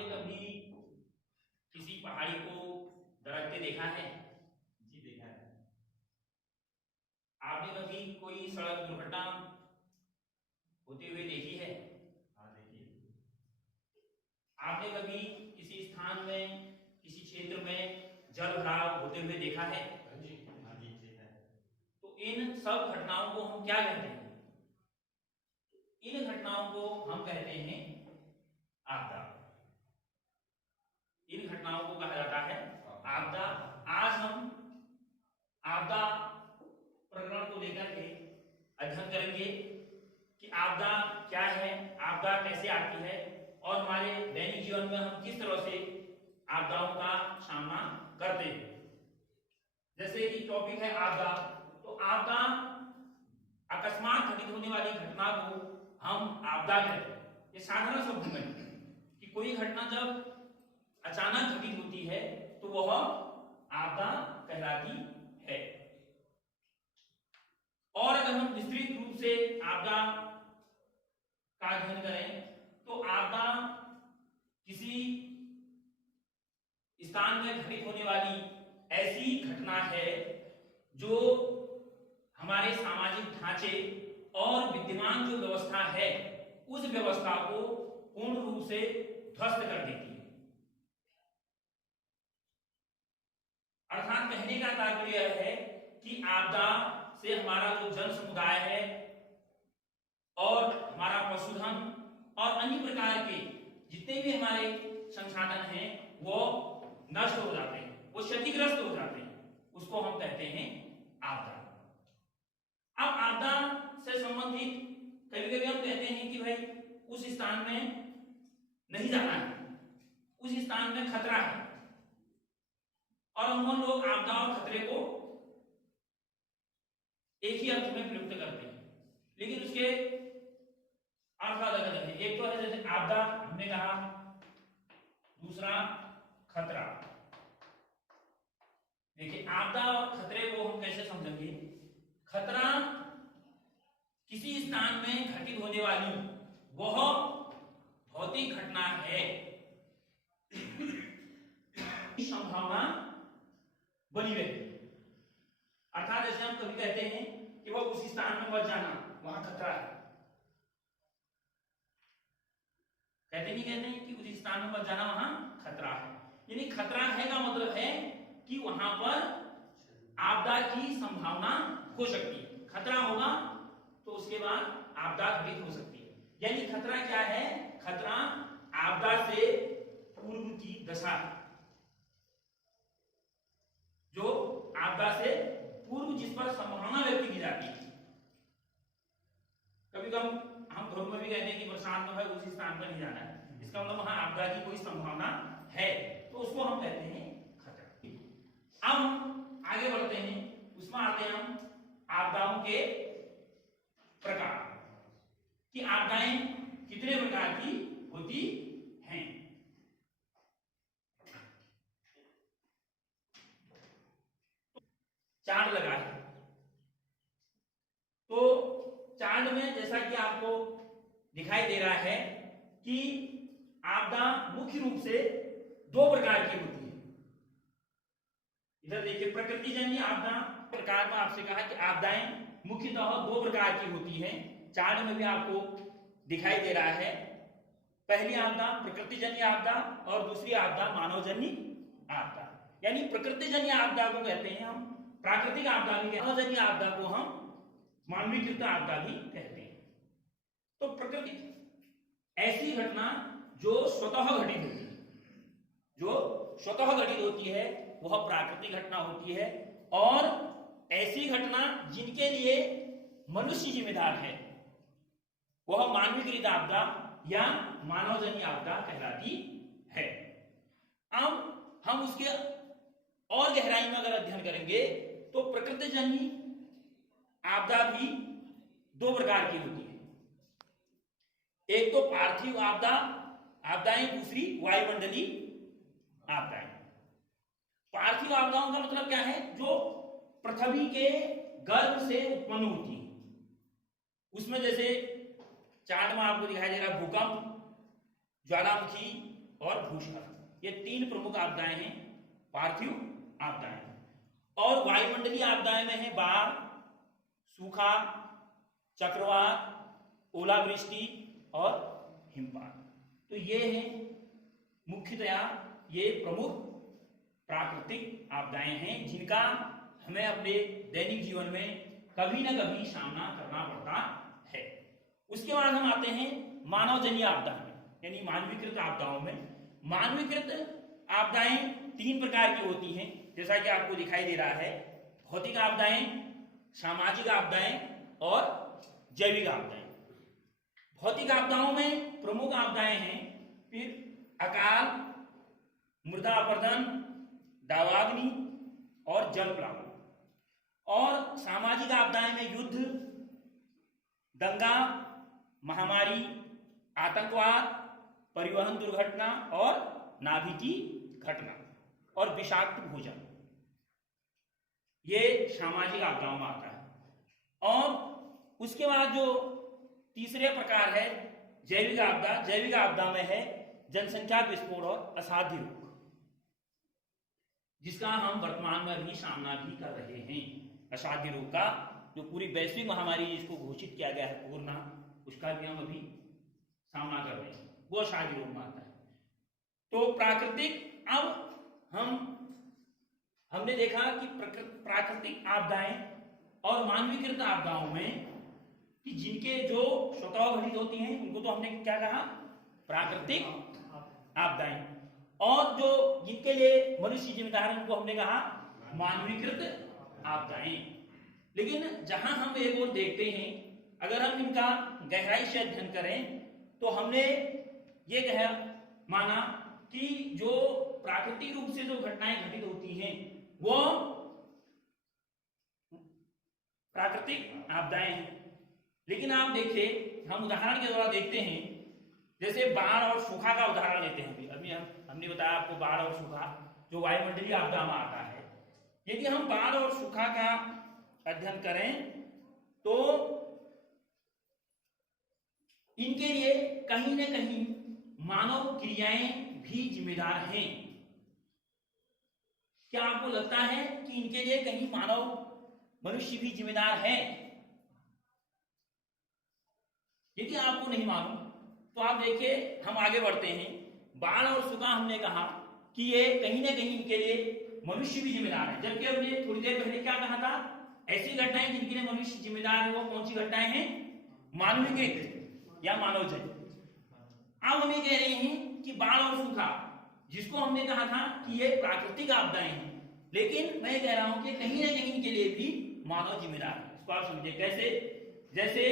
आपने कभी किसी पहाड़ी को दरकते देखा है? जी देखा है। आपने कभी कोई सड़क दुर्घटना होते हुए देखी है? हाँ देखिए। आपने कभी किसी स्थान में, किसी क्षेत्र में जल भराव होते हुए देखा है? हाँ जी देखा है। तो इन सब घटनाओं को हम क्या कहते हैं? इन घटनाओं को हम कहते हैं आपदा। इन घटनाओं को कहा जाता है आपदा। आज हम आपदा प्रकरण को लेकर के अध्ययन करेंगे कि आपदा क्या है, आपदा कैसे आती है और हमारे दैनिक जीवन में हम किस तरह से आपदाओं का सामना करते हैं। जैसे कि टॉपिक है आपदा, तो आपदा अकस्मात घटित होने वाली घटना को हम आपदा कहते हैं। ये साधारण शब्द में कि कोई घटना जब अचानक घटित होती है तो वह आपदा कहलाती है। और अगर हम विस्तृत रूप से आपदा का अध्ययन करें तो आपदा किसी स्थान में घटित होने वाली ऐसी घटना है जो हमारे सामाजिक ढांचे और विद्यमान जो व्यवस्था है उस व्यवस्था को पूर्ण रूप से ध्वस्त कर देती है। अर्थात कहने का तात्पर्य यह है कि आपदा से हमारा जो जन समुदाय है और हमारा पशुधन और अन्य प्रकार के जितने भी हमारे संसाधन हैं वो नष्ट हो जाते हैं, वो क्षतिग्रस्त हो जाते हैं, उसको हम कहते हैं आपदा। अब आपदा से संबंधित कभी कभी हम कहते हैं कि भाई उस स्थान में नहीं जाना है, उस स्थान में खतरा है, और हम लोग आपदा और खतरे को एक ही अर्थ में प्रयुक्त करते हैं, लेकिन उसके अर्थ अलग अलग है। एक तो है जैसे आपदा हमने कहा, दूसरा खतरा। देखिए आपदा और खतरे को हम कैसे समझेंगे। खतरा किसी स्थान में घटित होने वाली वह भौतिक घटना है, संभावना बनी रहती है। अर्थात जैसे हम कभी कहते हैं कि वह उस स्थान में मत जाना, वहां खतरा है। कहते नहीं कहते हैं कि उस स्थान में मत जाना, वहां खतरा है। यानी खतरा है का मतलब है कि वहां पर आपदा की संभावना हो सकती है। खतरा होगा तो उसके बाद आपदा घटित हो सकती है। यानी खतरा क्या है? खतरा आपदा से पूर्व की दशा, जो आपदा से पूर्व जिस पर संभावना व्यक्त की जाती है। कभी कभी हम घरों में भी कहते हैं कि बरसात में है उस स्थान पर नहीं जाना है, इसका मतलब वहां आपदा की कोई संभावना है, तो उसको हम कहते हैं खतरा। अब हम आगे बढ़ते हैं, उसमें आते हैं हम आपदाओं के प्रकार कि आपदाएं कितने प्रकार की होती हैं। चार्ट लगा है, तो चार्ट में जैसा कि आपको दिखाई दे रहा है कि आपदा मुख्य रूप से दो प्रकार की होती है। इधर देखिए प्रकृतिजन्य आपदा प्रकार में आपसे कहा कि आपदाएं मुख्यतः दो प्रकार की होती हैं। चार्ट में भी आपको दिखाई दे रहा है। पहली आपदा प्रकृतिजन्य आपदा और दूसरी आपदा मानवजन्य आपदा। यानी प्रकृतिजन्य आपदा को कहते हैं हम प्राकृतिक आपदा भी, मानवजन्य आपदा को हम मानवीकृत आपदा भी कहते हैं। तो प्रकृति ऐसी घटना जो स्वतः घटित होती है, जो स्वतः घटित होती है वह प्राकृतिक घटना होती है, और ऐसी घटना जिनके लिए मनुष्य जिम्मेदार है वह मानवीकृत आपदा या मानवजन्य आपदा कहलाती है। अब हम उसके और गहराई में अगर अध्ययन करेंगे तो प्रकृतिजन्य आपदा भी दो प्रकार की होती है। एक तो पार्थिव आपदाएं, दूसरी वायुमंडलीय आपदाएं। पार्थिव आपदाओं का मतलब क्या है? जो पृथ्वी के गर्भ से उत्पन्न होती है। उसमें जैसे चार्ट में आपको दिखाई दे रहा भूकंप, ज्वालामुखी, और भूस्खलन। ये 3 प्रमुख आपदाएं हैं पार्थिव आपदाएं। और वायुमंडलीय आपदाएं में है बाढ़, सूखा, चक्रवात, ओलावृष्टि और हिमपात। तो ये है मुख्यतया ये प्रमुख प्राकृतिक आपदाएं हैं जिनका हमें अपने दैनिक जीवन में कभी ना कभी सामना करना पड़ता है। उसके बाद हम आते हैं मानवजन्य आपदा में, यानी मानवीकृत आपदाओं में। मानवीकृत आपदाएं 3 प्रकार की होती हैं, जैसा कि आपको दिखाई दे रहा है। भौतिक आपदाएं, सामाजिक आपदाएं और जैविक आपदाएं। भौतिक आपदाओं में प्रमुख आपदाएं हैं फिर अकाल, मृदा अपरदन, दावाग्नि और जल प्लावन। और सामाजिक आपदाएं में युद्ध, दंगा, महामारी, आतंकवाद, परिवहन दुर्घटना और नाभिकीय घटना और विषाक्त भोजन, ये सामाजिक आपदाओं में आता है। और उसके बाद जो तीसरे प्रकार है जैविक आपदा। जैविक आपदा में है जनसंख्या विस्फोट और असाध्य रोग, जिसका हम वर्तमान में भी सामना भी कर रहे हैं। असाध्य रोग का जो पूरी वैश्विक महामारी जिसको घोषित किया गया है कोरोना, उसका भी हम अभी सामना कर रहे हैं, वो असाध्य रोग में आता है। तो प्राकृतिक, अब हमने देखा कि प्राकृतिक आपदाएं और मानवीकृत आपदाओं में कि जिनके जो स्वतः घटित होती हैं उनको तो हमने क्या कहा, प्राकृतिक आपदाएं, और जो जिनके लिए मनुष्य जिम्मेदार है उनको हमने कहा मानवीकृत आपदाएं। लेकिन जहां हम एक और देखते हैं, अगर हम इनका गहराई से अध्ययन करें तो हमने ये माना कि जो प्राकृतिक रूप से जो घटनाएं घटित होती हैं वो प्राकृतिक आपदाएं हैं। लेकिन आप देखिए, हम उदाहरण के द्वारा देखते हैं, जैसे बाढ़ और सूखा का उदाहरण लेते हैं। अभी हमने बताया आपको बाढ़ और सूखा जो वायुमंडलीय आपदा में आता है। यदि हम बाढ़ और सूखा का अध्ययन करें तो इनके लिए कहीं न कहीं मानव क्रियाएं भी जिम्मेदार हैं। क्या आपको लगता है कि इनके लिए कहीं मनुष्य भी जिम्मेदार है? यदि आपको नहीं मालूम तो आप देखिए, हम आगे बढ़ते हैं। बाढ़ और सूखा हमने कहा कि ये कहीं ना कहीं इनके लिए मनुष्य भी जिम्मेदार है, जबकि हमने थोड़ी देर पहले क्या कहा था, ऐसी घटनाएं जिनके लिए मनुष्य जिम्मेदार है वो कौन सी घटनाएं हैं, मानवीकृत या मानवजन्य। अब हम ये कह रहे हैं कि बाढ़ और सूखा, जिसको हमने कहा था कि ये प्राकृतिक आपदाएं हैं, लेकिन मैं कह रहा हूं कि कहीं ना कहीं इनके लिए भी मानव जिम्मेदार है। इसको आप समझे कैसे? जैसे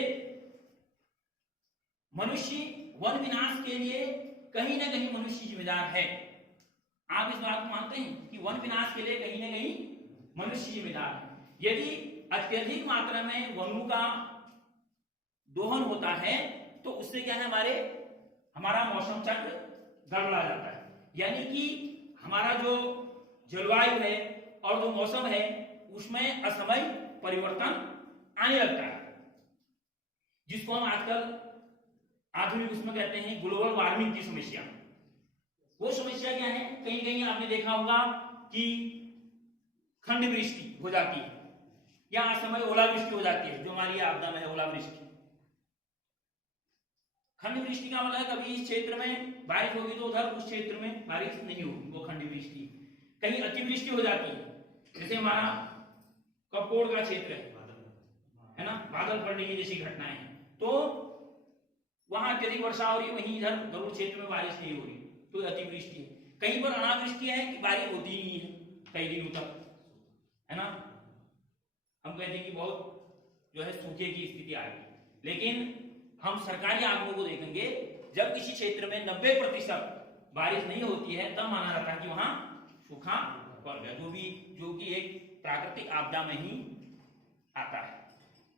मनुष्य वन विनाश के लिए कहीं ना कहीं मनुष्य जिम्मेदार है। आप इस बात को मानते हैं कि वन विनाश के लिए कहीं ना कहीं मनुष्य जिम्मेदार है? यदि अत्यधिक मात्रा में वनों का दोहन होता है तो उससे क्या है, हमारा मौसम चक्र गड़बड़ा जाता है, यानी कि हमारा जो जलवायु है और जो मौसम है उसमें असमय परिवर्तन आने लगता है, जिसको हम आजकल आधुनिक उसमें कहते हैं ग्लोबल वार्मिंग की समस्या। वो समस्या क्या है? कहीं कहीं आपने देखा होगा कि खंड वृष्टि हो जाती है या असमय ओलावृष्टि हो जाती है, जो हमारी आपदा में है ओलावृष्टि। खंड वृष्टि का मतलब कभी इस क्षेत्र में बारिश होगी तो उधर उस क्षेत्र में बारिश नहीं होगी, वो खंड वृष्टि। कहीं अतिवृष्टि हो जाती है, जैसे हमारा कपकोड़ का क्षेत्र है ना, बादल पड़ने की जैसी घटनाएं, तो वहां अत्यधिक वर्षा हो रही है, वहीं इधर गरुड़ क्षेत्र में बारिश नहीं हो रही तो अतिवृष्टि है। कहीं पर अनावृष्टि है कि बारिश होती ही नहीं है कई दिनों तक, है ना। हम कहते हैं कि बहुत जो है सूखे की स्थिति आ गई, लेकिन हम सरकारी आंकड़ों को देखेंगे, जब किसी क्षेत्र में 90% बारिश नहीं होती है तब माना जाता है कि वहां सूखा पड़ गया, जो कि एक प्राकृतिक आपदा में ही आता है।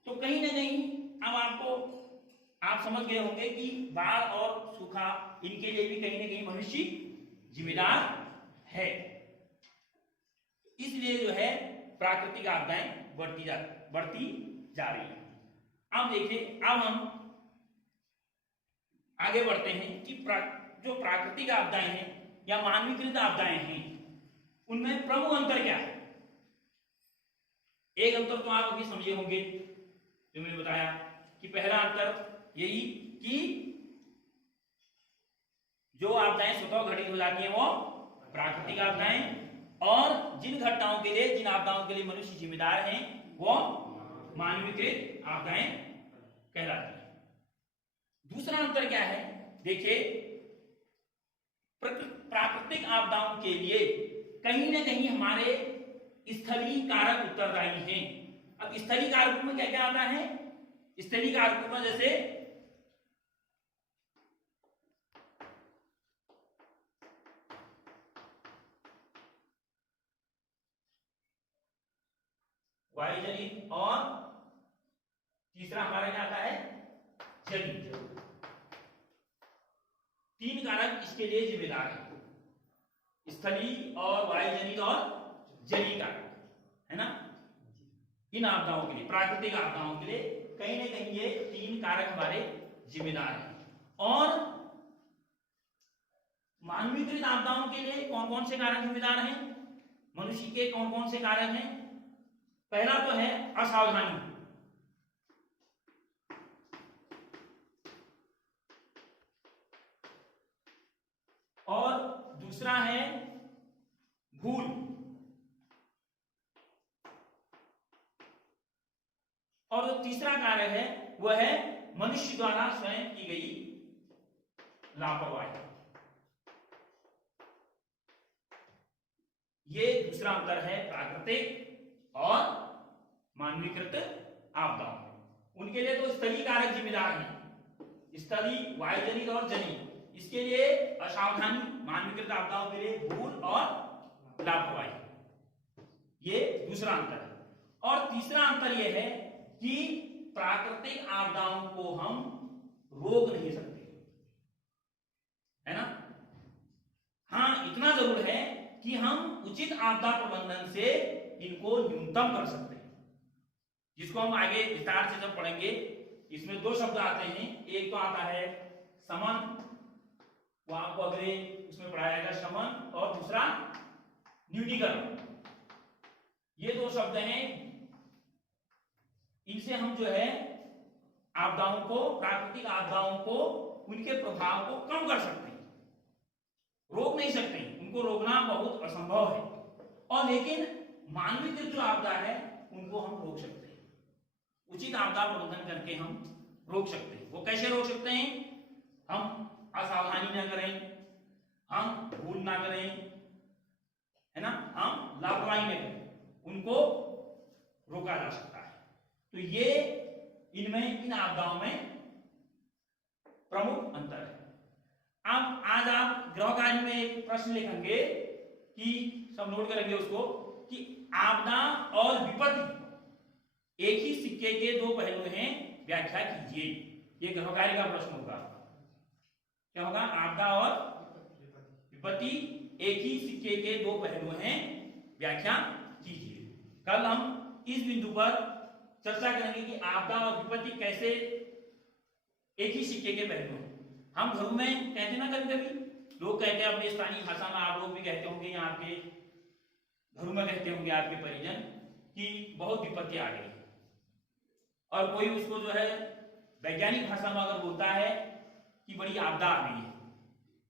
तो कहीं ना कहीं अब आप समझ गए होंगे कि बाढ़ और सूखा इनके लिए भी कहीं ना कहीं मनुष्य जिम्मेदार है। इसलिए जो है प्राकृतिक आपदाएं बढ़ती जा रही है। अब देखिए, अब हम आगे बढ़ते हैं कि जो प्राकृतिक आपदाएं हैं या मानवीकृत आपदाएं हैं उनमें प्रमुख अंतर क्या है? एक अंतर तो आप अभी समझे होंगे जो मैंने बताया कि पहला अंतर यही कि जो आपदाएं स्वतः घटित हो जाती हैं वो प्राकृतिक आपदाएं, और जिन घटनाओं के लिए, जिन आपदाओं के लिए मनुष्य जिम्मेदार हैं वो मानवीकृत आपदाएं कहलाती हैं। दूसरा अंतर क्या है? देखिए, प्राकृतिक आपदाओं के लिए कहीं ना कहीं हमारे स्थलीय कारक उत्तरदायी हैं। अब स्थलीय कारकों में क्या क्या आता है? स्थलीय कारकों में जैसे वायुजनित, और तीसरा हमारा क्या आता है? जनित। तीन कारक इसके लिए जिम्मेदार है, स्थलीय और वायुजनित और जलीय कारक, है ना। इन आपदाओं के लिए, प्राकृतिक आपदाओं के लिए कहीं ना कहीं ये तीन कारक हमारे जिम्मेदार हैं। और मानवीकृत आपदाओं के लिए कौन कौन से कारक जिम्मेदार हैं? मनुष्य के कौन कौन से कारक हैं? पहला तो है असावधानी, और दूसरा है भूल, और जो तीसरा कार्य है वह है मनुष्य द्वारा स्वयं की गई लापरवाही। ये दूसरा अंतर है प्राकृतिक और मानवीकृत आपदाओं में। उनके लिए तो स्थलीय कारक जिम्मेदार हैं, स्थलीय, वायुजनित और जनित। इसके लिए असावधानी, मानवीकृत आपदाओं के लिए भूल और लापरवाही। ये दूसरा अंतर है। और तीसरा अंतर यह है कि प्राकृतिक आपदाओं को हम रोक नहीं सकते, है ना। हाँ, इतना जरूर है कि हम उचित आपदा प्रबंधन से इनको न्यूनतम कर सकते हैं, जिसको हम आगे विस्तार से जब पढ़ेंगे। इसमें दो शब्द आते हैं, एक तो आता है शमन, वो आपको अगले उसमें पढ़ाया जाएगा शमन, और दूसरा न्यूनीकरण। ये दो शब्द हैं, इनसे हम जो है आपदाओं को, प्राकृतिक आपदाओं को, उनके प्रभाव को कम कर सकते हैं, रोक नहीं सकते, उनको रोकना बहुत असंभव है। और लेकिन मानवीकृत जो आपदा है उनको हम रोक सकते हैं, उचित आपदा प्रबंधन करके हम रोक सकते हैं। वो कैसे रोक सकते हैं? हम असावधानी ना करें, हम भूल ना करें, है ना, हम लापरवाही न करें, उनको रोका जा सकता है। तो ये इनमें, इन आपदाओं में प्रमुख अंतर है। अब आज आप गृह कार्य में एक प्रश्न लिखेंगे कि सब नोट करेंगे उसको, कि आपदा और विपत्ति एक ही सिक्के के दो पहलू हैं, व्याख्या कीजिए। ये गृह कार्य का प्रश्न होगा। क्या होगा? आपदा और विपत्ति एक ही सिक्के के दो पहलू हैं, व्याख्या कीजिए। कल हम इस बिंदु पर चर्चा करेंगे कि आपदा और विपत्ति कैसे एक ही सिक्के के पहलू हैं। हम घरों में कहते ना, कभी कभी लोग कहते हैं अपनी स्थानीय भाषा में, आप लोग भी कहते होंगे, यहाँ के घरों में कहते होंगे आपके परिजन, कि बहुत विपत्ति आ गई। और कोई उसको जो है वैज्ञानिक भाषा में अगर बोलता है कि बड़ी आपदा आ गई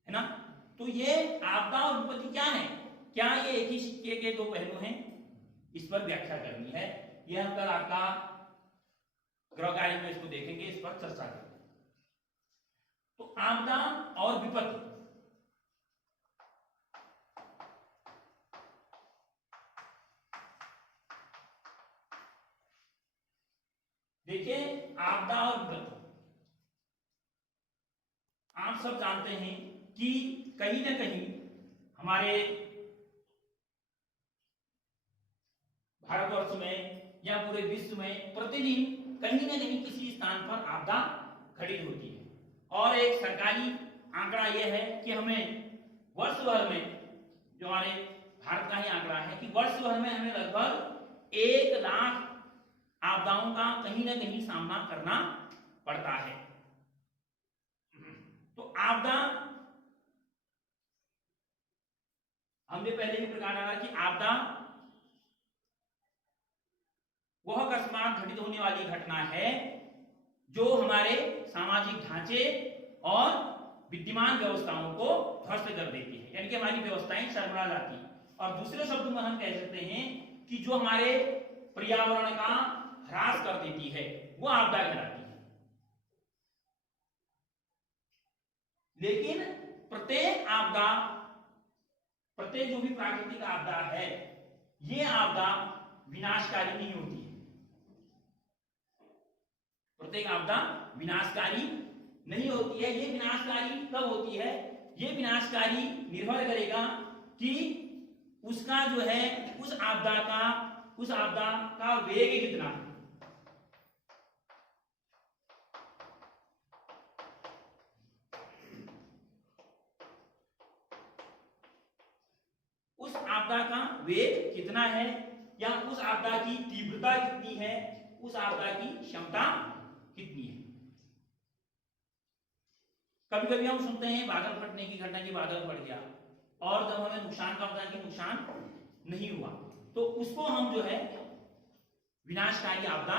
है ना। तो ये आपदा और विपत्ति क्या है? क्या ये एक ही सिक्के के दो पहलू हैं? इस पर व्याख्या करनी है। यह हम कल आपका गृह कार्य में इसको देखेंगे, इस पर चर्चा करेंगे। तो आपदा और विपत्ति, देखिए, आपदा और विपत्ति आप सब जानते हैं कि कहीं ना कहीं हमारे भारतवर्ष में या पूरे विश्व में प्रतिदिन कहीं ना कहीं किसी स्थान पर आपदा घटित होती है। और एक सरकारी आंकड़ा यह है कि हमें वर्ष भर में, जो हमारे भारत का ही आंकड़ा है, कि वर्ष भर में हमें लगभग 1 लाख आपदाओं का कहीं ना कहीं सामना करना पड़ता है। तो आपदा हमने पहले भी प्रकार डाला कि आपदा वह अकस्मात घटित होने वाली घटना है जो हमारे सामाजिक ढांचे और विद्यमान व्यवस्थाओं को ध्वस्त कर देती है, यानी कि हमारी व्यवस्थाएं सरमरा जाती है। और दूसरे शब्दों में हम कह सकते हैं कि जो हमारे पर्यावरण का ह्रास कर देती है वो आपदा कहलाती है। लेकिन प्रत्येक आपदा, प्रत्येक जो भी प्राकृतिक आपदा है, ये आपदा विनाशकारी नहीं होती है। प्रत्येक आपदा विनाशकारी नहीं होती है। ये विनाशकारी कब होती है? ये विनाशकारी निर्भर करेगा कि उसका जो है उस आपदा का वेग कितना है। उस आपदा का वेग कितना है या उस आपदा की तीव्रता कितनी है, उस आपदा की क्षमता कितनी है। कभी कभी हम सुनते हैं बादल फटने की घटना की बादल फट गया और जब हमें नुकसान का पता कि नुकसान नहीं हुआ तो उसको हम जो है विनाशकारी आपदा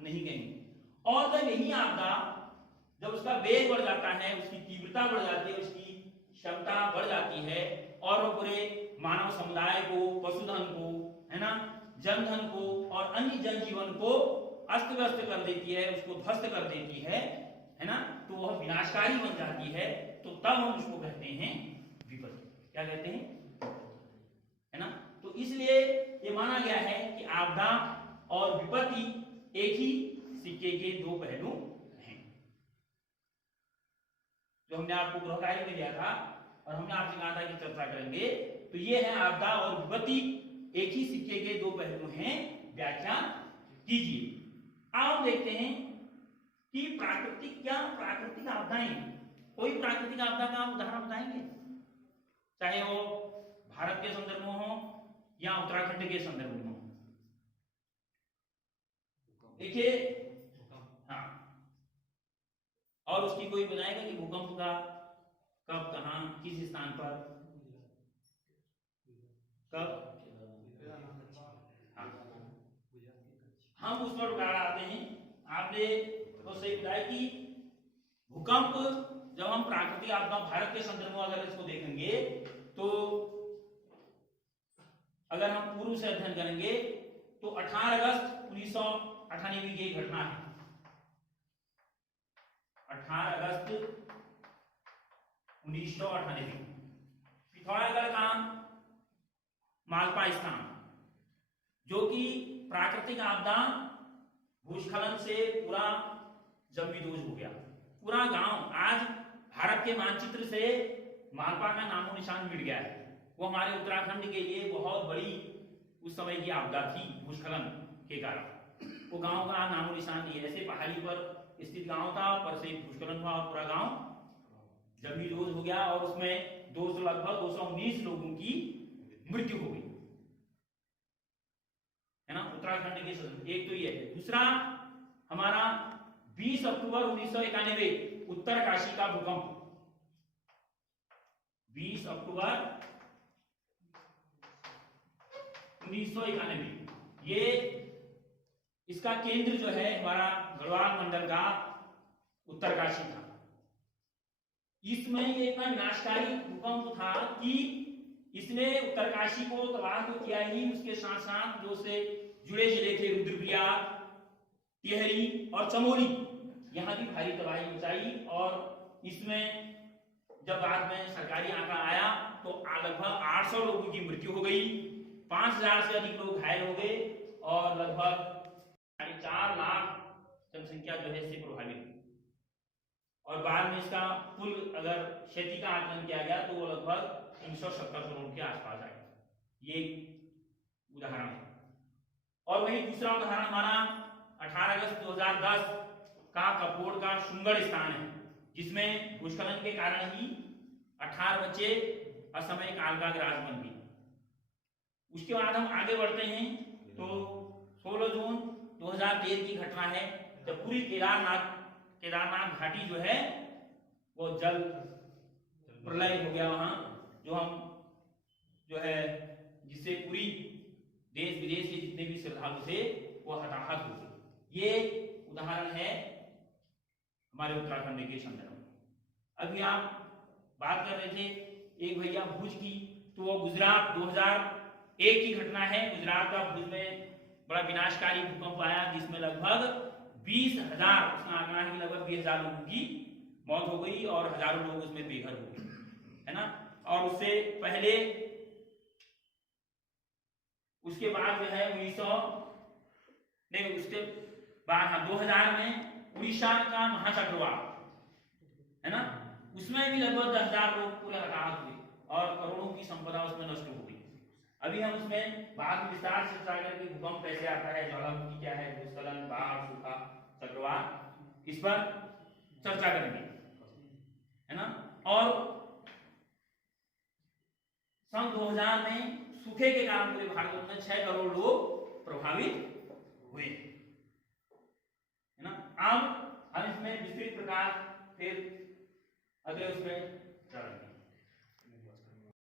नहीं कहेंगे। और जब यही आपदा जब उसका वेग बढ़ जाता है, उसकी तीव्रता बढ़ जाती है, उसकी क्षमता बढ़ जाती है और वो पूरे मानव समुदाय को, पशुधन को, है ना, जनधन को और अन्य जनजीवन को अस्त व्यस्त कर देती है, उसको ध्वस्त कर देती है ना, तो वह विनाशकारी बन जाती है। तो तब हम उसको कहते हैं विपत्ति। क्या कहते हैं, है ना। तो इसलिए ये माना गया है कि आपदा और विपत्ति एक ही सिक्के के दो पहलू हैं। जो हमने आपको गृह कार्य में दिया था और हमने आपसे कहा था कि चर्चा करेंगे, तो ये है आपदा और विपत्ति एक ही सिक्के के दो पहलू हैं, व्याख्या कीजिए। अब हम देखते हैं कि प्राकृतिक आपदाएं, कोई प्राकृतिक आपदा का उदाहरण बताएंगे, चाहे वो भारत के संदर्भ में हो या उत्तराखंड के संदर्भ में हो। देखिए, हाँ, और उसकी कोई बताएगा कि भूकंप का कब, कहां, किस स्थान पर, कब। हम उस पर उदाहरण आते हैं। आपने तो सही बताया कि भूकंप, जब हम प्राकृतिक आपदा भारत के संदर्भ में अगर इसको देखेंगे तो अगर हम पूर्व से अध्ययन करेंगे तो 18 अगस्त 1998 की घटना है। 18 अगस्त 1998 पिथौरागढ़ का मालपा स्थान, जो कि प्राकृतिक आपदा भूस्खलन से पूरा जमींदोज हो गया। पूरा गांव आज भारत के मानचित्र से मालपा का नामो निशान मिट गया है। वो हमारे उत्तराखंड के लिए बहुत बड़ी उस समय की आपदा थी भूस्खलन के कारण। वो गांव का नामो निशान नहीं है। ऐसे पहाड़ी पर स्थित गांव था, पर से भूस्खलन हुआ और पूरा गांव जमींदोज हो गया और उसमें लगभग 219 लोगों की मृत्यु हो गई, है ना, उत्तराखंड के संदर्भ। एक तो ये है। दूसरा हमारा 20 अक्टूबर 1991 उत्तरकाशी का भूकंप। 20 अक्टूबर 1991, ये इसका केंद्र जो है हमारा गढ़वाल मंडल का उत्तरकाशी था। इसमें ये इतना विनाशकारी भूकंप था कि इसने उत्तरकाशी को तबाह तो किया ही, उसके साथ साथ जो से जुड़े जिले थे रुद्रप्रयाग, टिहरी और चमोली, यहां भी भारी तबाही मचाई। और इसमें जब बाद में सरकारी आंकड़ा आया तो लगभग 800 लोगों की मृत्यु हो गई, 5000 से अधिक लोग घायल हो गए और लगभग 4 लाख जनसंख्या जो है इससे प्रभावित। और बाद में इसका कुल अगर क्षति का आकलन किया गया तो वो लगभग 370 करोड़ के आसपास आए। ये उदाहरण है। और वही दूसरा उदाहरण हमारा 18 अगस्त 2010 का कपोड़ का सुंगड़ स्थान है, जिसमें भूस्खलन के कारण ही 18 बच्चे असमय काल का ग्रास बन गए। उसके बाद हम आगे बढ़ते हैं तो 16 जून 2013 की घटना है, जब पूरी केदारनाथ घाटी जो है वो जल प्रलय हो गया। वहां जो है जिससे पूरी देश विदेश के जितने भी श्रद्धालु थे वो हताहत हो गए। ये उदाहरण है हमारे उत्तराखंड के संदर्भ में। अभी आप बात कर रहे थे एक भैया भुज की, तो वो गुजरात 2001 की घटना है। गुजरात का भुज में बड़ा विनाशकारी भूकंप आया जिसमें लगभग 20,000, उसका आंकड़ा है कि लगभग 20,000 लोगों की मौत हो गई और हजारों लोग उसमें बेघर हो गए, है ना। और उससे पहले उसके बाद जो है 2000 में उड़ीसा का महाचक्रवात, है ना, उसमें भी लगभग 10,000 लोग पूरे हताहत हुए और करोड़ों की संपदा उसमें नष्ट हो गई। अभी हम उसमें बाद में विस्तार से चर्चा करेंगे भूकंप कैसे आता है, ज्वालामुखी क्या है, भूस्खलन, बाढ़, सूखा, चक्रवात, इस पर चर्चा करेंगे, है ना। और सन 2000 में सूखे के कारण पूरे भारत में 6 करोड़ लोग प्रभावित हुए, है ना। अब हम इसमें विस्तृत प्रकार फिर अगले उसमें चलेंगे।